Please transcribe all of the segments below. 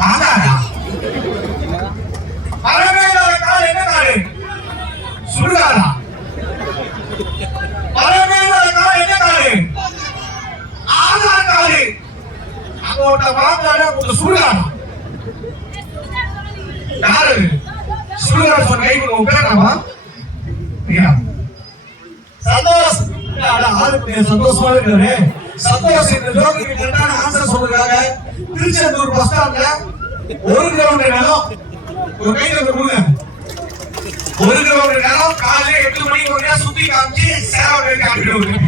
மாங்காடா. பழமே இல்லாத காடு என்ன காடு? சுடுகாடா. பழமே இல்லாத காடு என்ன காடு? ஆதார் காடு. அங்கோட்ட மாங்காடா கொஞ்சம் சுடுகாடா. யாரு சுடுகாடு சொன்ன கை உங்க பேராமா? சந்தோஷ் சந்தோஷமா இருக்காரு. சந்தோஷ் இந்த ஜோதிக்கு கரெக்டான ஆன்சர் சொல்றாங்க. திருச்செந்தூர் பஸ் ஸ்டாண்ட்ல 1 கிலோமீட்டர் நேரம் ஒரு கையில கொடுங்க. 1 கிலோமீட்டர் நேரம் காலையில 8 மணிக்கு ஒரு சுத்தி காமிச்சு சேவை காமிக்கிறோம்.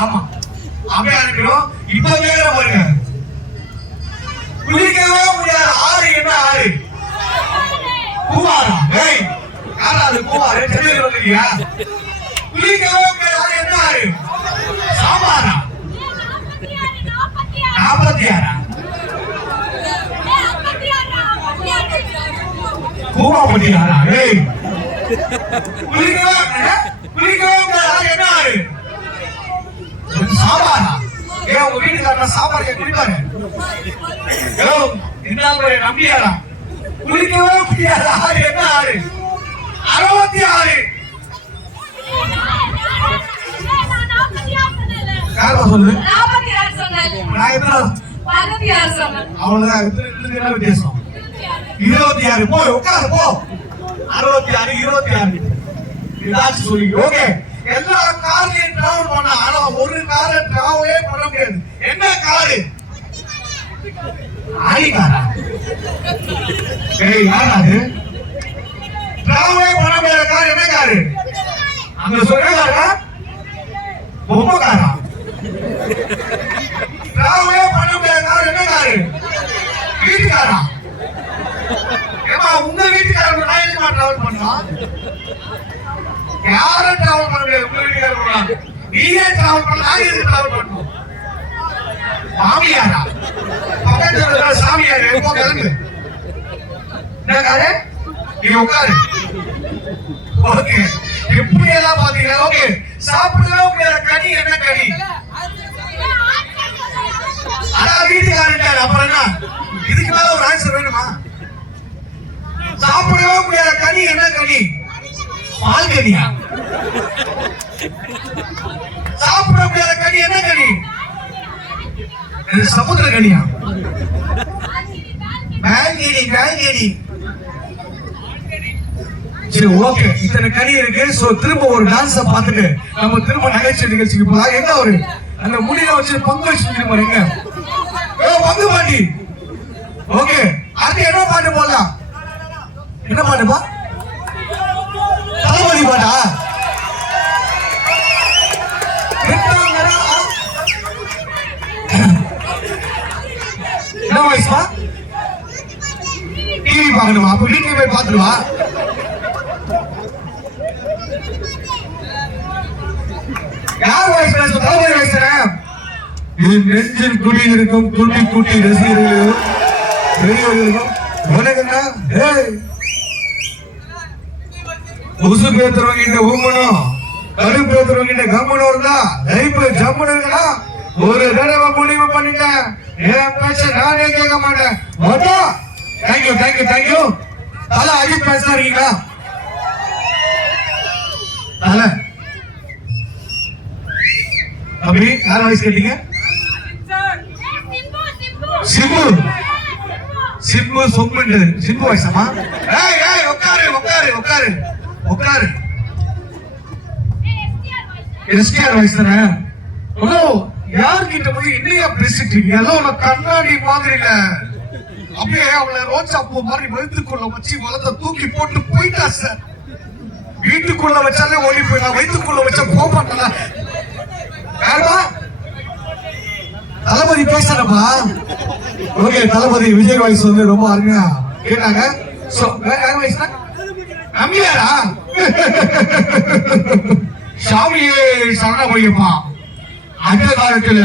ஆமா அப்படியே அனுப்பிடும். இப்ப கேட்கிற பாருங்க, குளிக்கவே முடியாத ஆறு என்ன ஆறு? பூவாரா? ஏய் யாரா அது பூவாரு? தெரியல வந்துறியா? குளிக்கவே முடியாத ஆறு என்ன ஆறு? சாம்பாரா? 46 பூவாப்பட்டியாரா? ஏய் குளிக்கவே முடியாத ஆறு என்ன ஆறு? சாம்பாரா? ஏன் உங்க வீட்டுக்காரர் சாம்பார் குடிப்பாரு? என்ன நம்பியாரா? குளிக்கவே முடியாத ஆறு என்ன ஆறு? 66. யாரா சொல்லு? அவ்வளவுதான் வித்தியாசம். 26 போ உட்காரு போ. 66 26 இதாச்சும் சொல்லி ஓகே. எல்லா காரையும் டிராவல் பண்ண, ஆனா ஒரு காரை டிராவலே பண்ண முடியாது. என்ன காரு? ஆடிக்காரா? ஏய் யாரா அது? டிராவலே பண்ண முடியாத கார் என்ன காரு? அங்க சொல்றாரா? பொம்மை காரா? டிராவலே பண்ண முடியாத கார் என்ன காரு? வீட்டுக்காரா? ஏமா உங்க வீட்டுக்காரங்க நான் எதுமா டிராவல் பண்ணா? யாரும் டிராவல் பண்ண முடியாது. உங்க வீட்டுக்காரங்க நீயே டிராவல் பண்ண, நான் எதுக்கு டிராவல் பண்ணணும்? மாமியாரா? பக்கத்துல சாமியார் எப்போ கிளம்பு. என்ன காரு? நீ உட்காரு. ஓகே எப்படி எல்லாம் பாத்தீங்களா? ஓகே சாப்பிடவே முடியாத கனி என்ன கனி? அதான் வீட்டுக்காரன். அப்புறம் என்ன? இதுக்கு மேல ஒரு ஆன்சர் வேணுமா? சாப்பிடவே முடியாத கனி என்ன கனி? பால்கனியா? சாப்பிட முடியாத கனி என்ன கனி? சமுத்திர கனியா? வேல்கனி. சரி ஓகே, இத்தனை கனி இருக்கு. சோ திரும்ப ஒரு டான்ஸ பார்த்துட்டு நம்ம திரும்ப நகைச்சுவை நிகழ்ச்சிக்கு போலாம். எங்க ஒரு அந்த முடியில வச்சு பங்கு வச்சு பாருங்க. பங்கு பாட்டி. ஓகே அடுத்து என்ன பாட்டு போடலாம்? என்ன பாட்டுப்பா? தளபதி பாட்டா? என்ன வயசுமா? டிவி பார்க்கணுமா? அப்ப வீட்டுக்கு போய் பார்த்துருவா. யார் வயசு பேச? தளபதி வயசுறேன். இது நெஞ்சில் குடியிருக்கும் குட்டி குட்டி ரசிகர்களும் பெரியவர்களுக்கும் வணக்கங்க. உசு பேத்துறவங்க ஊமனும் கருப்பு பேத்துறவங்க கம்மனும் இருந்தா லைஃப் ஜம்முனுங்களா ஒரு தடவை முடிவு பண்ணிட்டேன். என் பேச்ச நானே கேட்க மாட்டேன். தேங்க்யூ. தல அஜித் பேச இருக்கீங்களா? தல அப்படி யார் வயசு கேட்டீங்க? சிம்பு சொம்பு சிம்பு வயசமா? உட்காரு. எஸ்டிஆர் வயசு தானே? யார்கிட்ட போய் என்னையா பேசிட்டு இருக்கீங்க? எல்லாம் கண்ணாடி மாதிரி இல்ல, அப்படியே அவளை ரோஜா பூ மாதிரி வயிற்றுக்குள்ள வச்சு வளர்த்த தூக்கி போட்டு போயிட்டா சார். வீட்டுக்குள்ள வச்சாலே ஓடி போயிடா, வயிற்றுக்குள்ள வச்சா போக மாட்டா. யாருமா? தளபதி பேசுறப்பா. ஓகே தளபதி விஜய் வயசு வந்து ரொம்ப அருமையா கேட்டாங்க. நம்பியாரா? சாமியே சரணமையப்பா. அந்த காலத்துல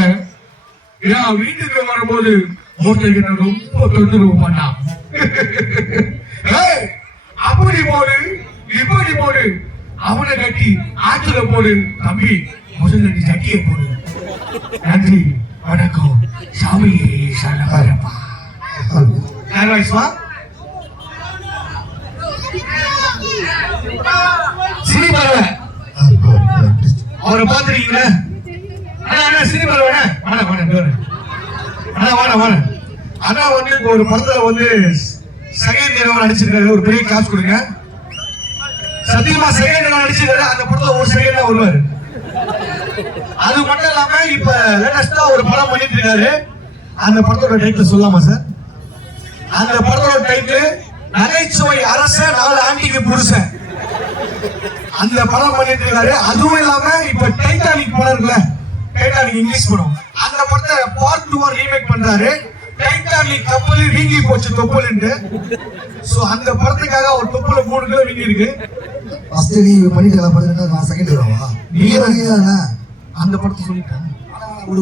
என் வீட்டுக்கு வரும்போது ஒருத்தர் ரொம்ப தொந்தரவு பண்ணா. அப்படி போடு இப்படி போடு, அவனை கட்டி ஆற்றுல போடு, தம்பி முதல்ல நீ சட்டியை போடு. நன்றி வணக்கம். சாமியே சரணமையப்பா. யார் வாய்ஸ்மா சினிமால அவரை பாத்துருக்கீங்களா? சினிமால ஆனா வந்து இப்போ ஒரு படத்துல வந்து செகண்ட் ஹீரோவா நடிச்சிருக்காரு. ஒரு பெரிய கிளாஸ் கொடுங்க. சத்தியமா செகண்ட் ஹீரோ நடிச்சிருக்காரு. அந்த படத்துல ஒரு செகண்ட் தான் வருவாரு. அது மட்டும் இல்லாம இப்ப லேட்டஸ்டா ஒரு படம் பண்ணிட்டு இருக்காரு. அந்த படத்தோட டைட்டில் சொல்லலாமா சார்? அந்த படத்தோட டைட்டில் நகைச்சுவை அரச 4 ஆண்டிக்கு புருஷன். அந்த படம் பண்ணிட்டு இருக்காரு. அதுவும் இல்லாம இப்ப டைட்டானிக் படம் இருக்குல்ல, டைட்டானிக் இங்கிலீஷ் படம், அந்த படத்தை பார்ட் 2 ரீமேக் பண்றாரு. டைட்டானிக் கப்பல் வீங்கி போச்சு தொப்பல்ன்ட்டு. சோ அந்த படத்துக்காக ஒரு தொப்பல 3 கிலோ வீங்கி இருக்கு. ஃபர்ஸ்ட் நீ பண்ணிட்டல படத்துல நான் செகண்ட் ஹீரோவா? நீ வரீங்க அந்த படத்தை சொல்லிட்டேன். விடு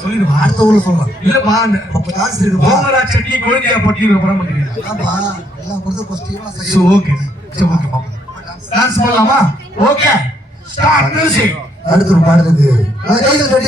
சொல்லிடுவா. அடுத்த ஊர்ல சொல்றேன். இல்லப்பா அப்ப காசு இருக்கு. போங்கடா சட்னி கோழியா பட்டியல படம் பண்ணிட்டீங்க. ஆமா எல்லாம் கொடுத்து first hero second. So okay மாமா. டான்ஸ் பண்ணலாமா? Okay start music. அடுத்து பாடுறது